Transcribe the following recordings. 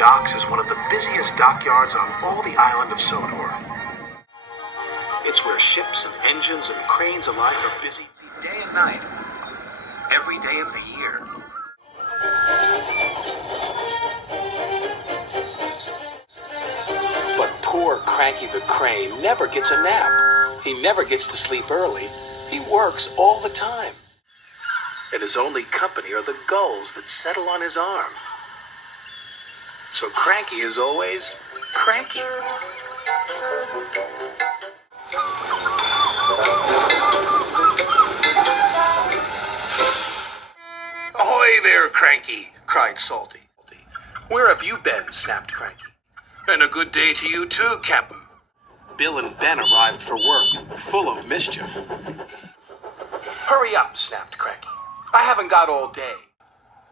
docks is one of the busiest dockyards on all the island of Sodor. It's where ships and engines and cranes alike are busy day and night, every day of the year. But poor Cranky the Crane never gets a nap. He never gets to sleep early. He works all the time. And his only company are the gulls that settle on his arm. So Cranky is always cranky. "Ahoy there, Cranky!" cried Salty. "Where have you been?" snapped Cranky. "And a good day to you too, Captain." Bill and Ben arrived for work, full of mischief. "Hurry up," snapped Cranky. "I haven't got all day."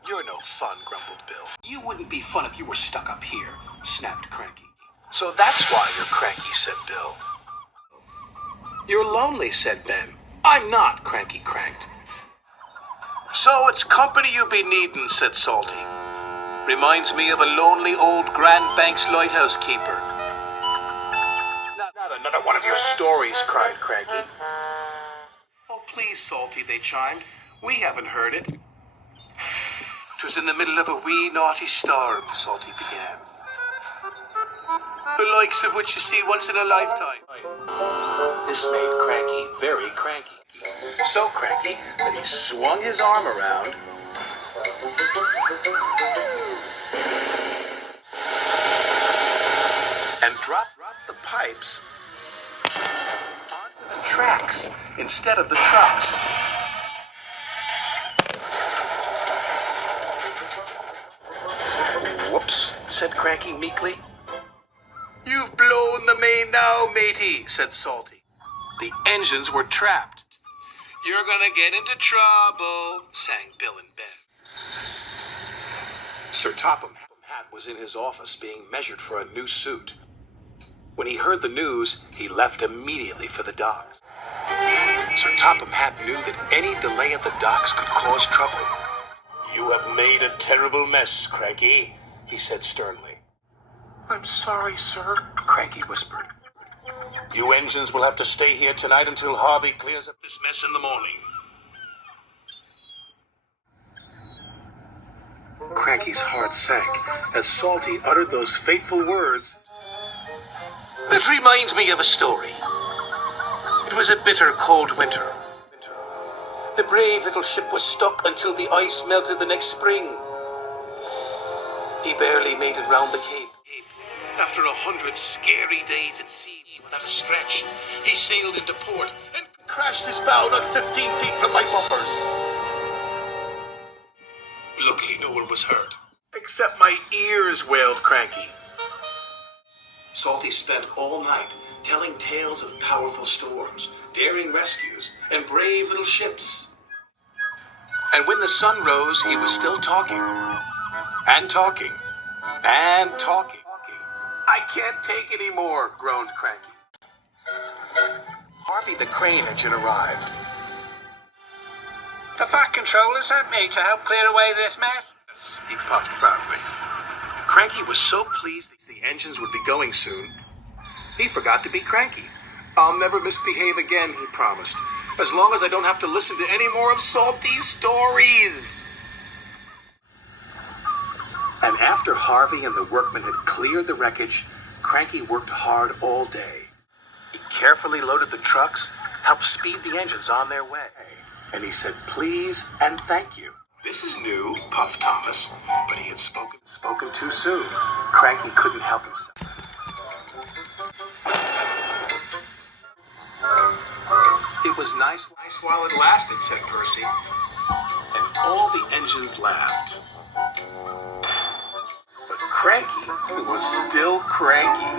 "You're no fun," grumbled Bill. "You wouldn't be fun if you were stuck up here," snapped Cranky. "So that's why you're cranky," said Bill. "You're lonely," said Ben. "I'm not," Cranky cranked. "So it's company you be needin'," said Salty. "Reminds me of a lonely old Grand Banks lighthouse keeper." Not another one of your stories," cried Cranky. "Oh, please, Salty," they chimed. "We haven't heard it." "'Twas in the middle of a wee naughty storm," Salty began. "The likes of which you see once in a lifetime." This made Cranky very cranky. So cranky that he swung his arm around and dropped the pipes onto the tracks instead of the trucks. "Whoops," said Cranky meekly. "You've blown the main now, matey," said Salty. The engines were trapped. "You're gonna get into trouble," sang Bill and Ben. Sir Topham Hatt was in his office being measured for a new suit. When he heard the news, he left immediately for the docks. Sir Topham Hatt knew that any delay at the docks could cause trouble. "You have made a terrible mess, Cranky," he said sternly. "I'm sorry, sir," Cranky whispered. "You engines will have to stay here tonight until Harvey clears up this mess in the morning." Cranky's heart sank as Salty uttered those fateful words. "It reminds me of a story. It was a bitter cold winter. The brave little ship was stuck until the ice melted the next spring. He barely made it round the Cape. After 100 scary days at sea without a scratch, he sailed into port and crashed his bow not 15 feet from my bumpers. Luckily, no one was hurt. Except my ears," wailed Cranky. Salty spent all night telling tales of powerful storms, daring rescues, and brave little ships. And when the sun rose, he was still talking. And talking. And talking. "I can't take any more," groaned Cranky. Harvey the crane engine arrived. "The Fat Controller sent me to help clear away this mess," he puffed proudly. Cranky was so pleased that the engines would be going soon, he forgot to be cranky. "I'll never misbehave again," he promised, "as long as I don't have to listen to any more of Salty's stories." And after Harvey and the workmen had cleared the wreckage, Cranky worked hard all day. He carefully loaded the trucks, helped speed the engines on their way, and he said please and thank you. "This is new," puffed Thomas, but he had spoken too soon. Cranky couldn't help himself. "It was nice while it lasted," said Percy, and all the engines laughed. But Cranky was still cranky.